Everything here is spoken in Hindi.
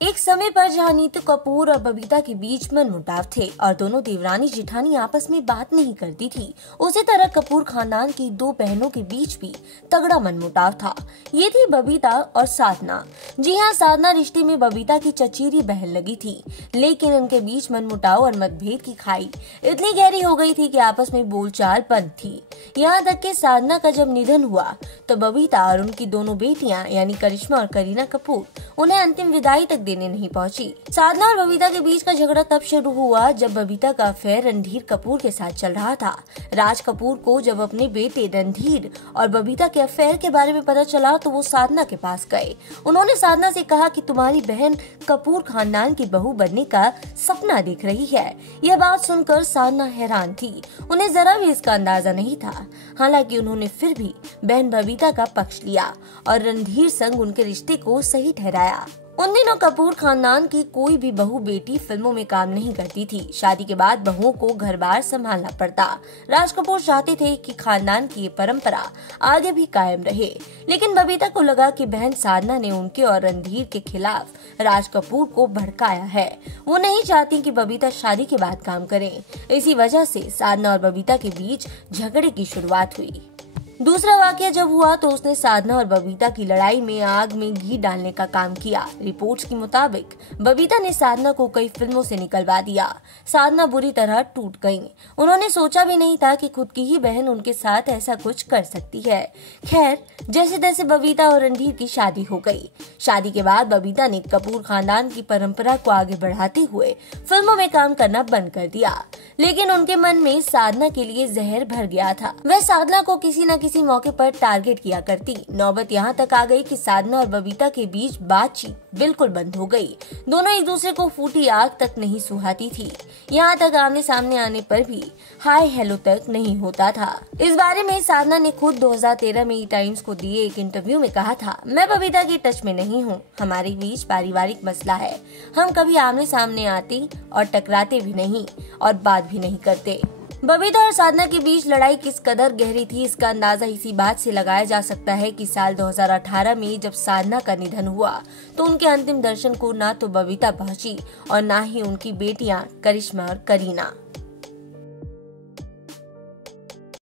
एक समय पर जहां नीतू कपूर और बबीता के बीच मनमुटाव थे और दोनों देवरानी जेठानी आपस में बात नहीं करती थी, उसी तरह कपूर खानदान की दो बहनों के बीच भी तगड़ा मनमुटाव था। ये थी बबीता और साधना। जी हाँ, साधना रिश्ते में बबीता की चचेरी बहन लगी थी, लेकिन उनके बीच मनमुटाव और मतभेद की खाई इतनी गहरी हो गई थी कि आपस में बोलचाल बंद थी। यहाँ तक कि साधना का जब निधन हुआ तो बबीता और उनकी दोनों बेटियां यानी करिश्मा और करीना कपूर उन्हें अंतिम विदाई तक देने नहीं पहुंची। साधना और बबीता के बीच का झगड़ा तब शुरू हुआ जब बबीता का अफेयर रणधीर कपूर के साथ चल रहा था। राज कपूर को जब अपने बेटे रणधीर और बबीता के अफेयर के बारे में पता चला तो वो साधना के पास गए। उन्होंने साधना से कहा कि तुम्हारी बहन कपूर खानदान की बहू बनने का सपना देख रही है। यह बात सुनकर साधना हैरान थी, उन्हें जरा भी इसका अंदाजा नहीं था। हालांकि उन्होंने फिर भी बहन बबीता का पक्ष लिया और रणधीर संग उनके रिश्ते को सही ठहराया। उन दिनों कपूर खानदान की कोई भी बहू बेटी फिल्मों में काम नहीं करती थी। शादी के बाद बहुओं को घर बार संभालना पड़ता। राज कपूर चाहते थे कि खानदान की ये परंपरा आगे भी कायम रहे, लेकिन बबीता को लगा कि बहन साधना ने उनके और रणधीर के खिलाफ राज कपूर को भड़काया है। वो नहीं चाहती कि बबीता शादी के बाद काम करें। इसी वजह से साधना और बबीता के बीच झगड़े की शुरुआत हुई। दूसरा वाकया जब हुआ तो उसने साधना और बबीता की लड़ाई में आग में घी डालने का काम किया। रिपोर्ट्स के मुताबिक बबीता ने साधना को कई फिल्मों से निकलवा दिया। साधना बुरी तरह टूट गईं। उन्होंने सोचा भी नहीं था कि खुद की ही बहन उनके साथ ऐसा कुछ कर सकती है। खैर, जैसे तैसे बबीता और रणधीर की शादी हो गई। शादी के बाद बबीता ने कपूर खानदान की परंपरा को आगे बढ़ाते हुए फिल्मों में काम करना बंद कर दिया, लेकिन उनके मन में साधना के लिए जहर भर गया था। वह साधना को किसी न किसी मौके पर टारगेट किया करती। नौबत यहाँ तक आ गई कि साधना और बबीता के बीच बातचीत बिल्कुल बंद हो गई। दोनों एक दूसरे को फूटी आग तक नहीं सुहाती थी। यहाँ तक आमने सामने आने पर भी हाय हेलो तक नहीं होता था। इस बारे में साधना ने खुद 2013 में टाइम्स को दिए एक इंटरव्यू में कहा था, मैं बबीता के टच में नहीं हूँ। हमारे बीच पारिवारिक मसला है। हम कभी आमने सामने आते और टकराते भी नहीं और बात भी नहीं करते। बबीता और साधना के बीच लड़ाई किस कदर गहरी थी इसका अंदाजा इसी बात से लगाया जा सकता है कि साल 2018 में जब साधना का निधन हुआ तो उनके अंतिम दर्शन को ना तो बबीता पहुंची और ना ही उनकी बेटियां करिश्मा और करीना।